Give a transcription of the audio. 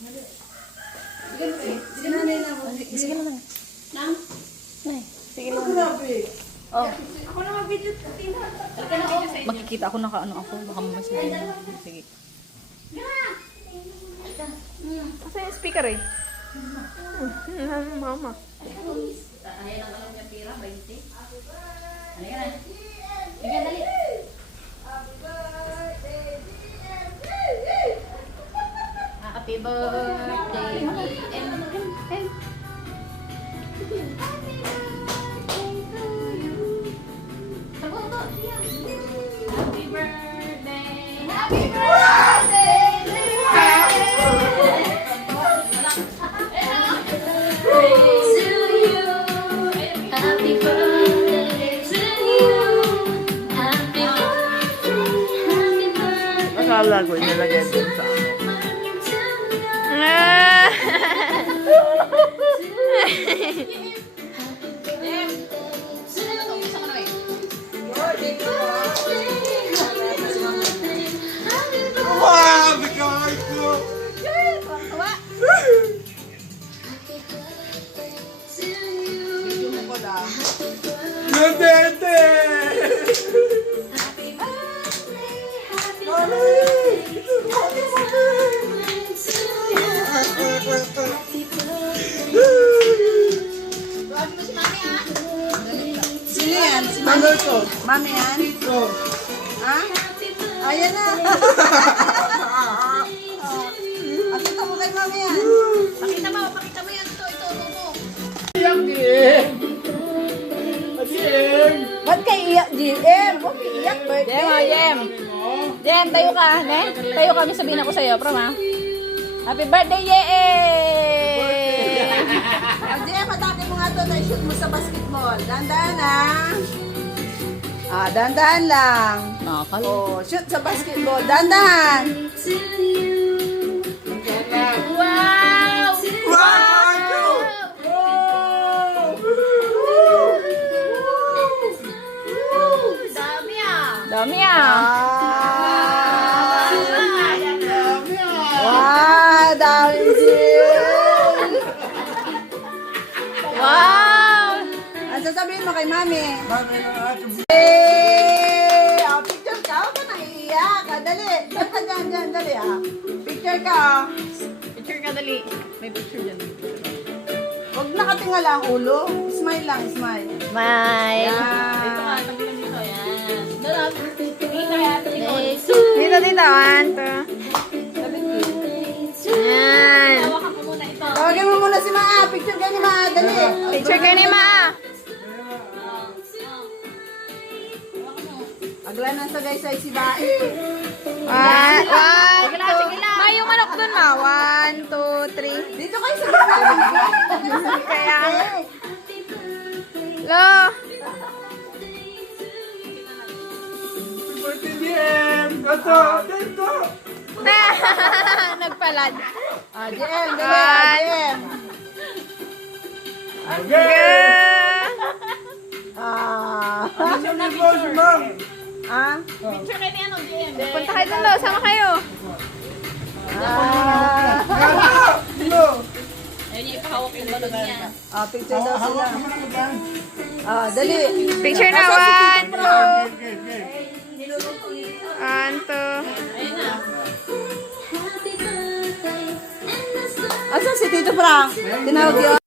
Sige na, Nena. Sige na lang. Nang? Nay, sige lang. Grabe. Oh, Ako na mag-video. Halika na, oh. makikita ako naka-ano ako. Baka mamasahin. Sige. Kasi yung speaker eh. Mama. Ayan ang alam niya pira, 20. Halika na. Halika, dali. Happy birthday, GM. Happy birthday. Happy birthday. To you. Happy birthday to you. Happy birthday. Happy birthday. Akala ko inilagay din sa ano. Wow, bigay ko! Nandete! Sino yan? Si Ano ito? Mami yan? Ito. Ha? Ayan na. Pakita mo kay Mami yan. Pakita mo yan. Ito mo. Iyak din! Adiyeng! Ba't kayo iyak, GM? Huwag kayo iyak, birthday. Jem, oh, Jem. Jem, tayo ka. Ne? Tayo kami sabihin ako sa'yo. Prom, ha? Happy birthday, Yee! GM, atake mo nga ito na shoot mo sa basketball. Dandan lang. Dandan lang. Nakakalo. Oh, shoot sa basketball. Dandan. Wow! Wow! Dami ah. Wow, dami GM. Wow! Ano sasabihin mo kay Mami? Mami na ato. Picture ka? Huwag ka naiiyak. Dali. Diyan, dali Picture ka. Picture ka dali. May picture dyan. Huwag nakatingala ang ulo. Smile lang, smile. Smile. Yan. Dito, dito. 1, 2. Yan. Tawagin mo muna si Maa. Picture ka ni Maa. Dali. Picture ka ni Ma. Agla na sa guys ay si Bae. 1, 2. Ma, yung manok dun, Ma. 1, 2, 3. Dito kayo sa gitna. Kaya, lo. Birthday Diem! Ito! Dito! Nagpalad. JM, dali. JM. Okay! Ah. Ano po si Ma'am? Ah. Punta kayo dun daw. Sama kayo. Ah. Gato! Sino? Picture daw sila. Dali. Picture na. 1, 2. 1, 2. Asan si Tito Frank? Tinawag yun.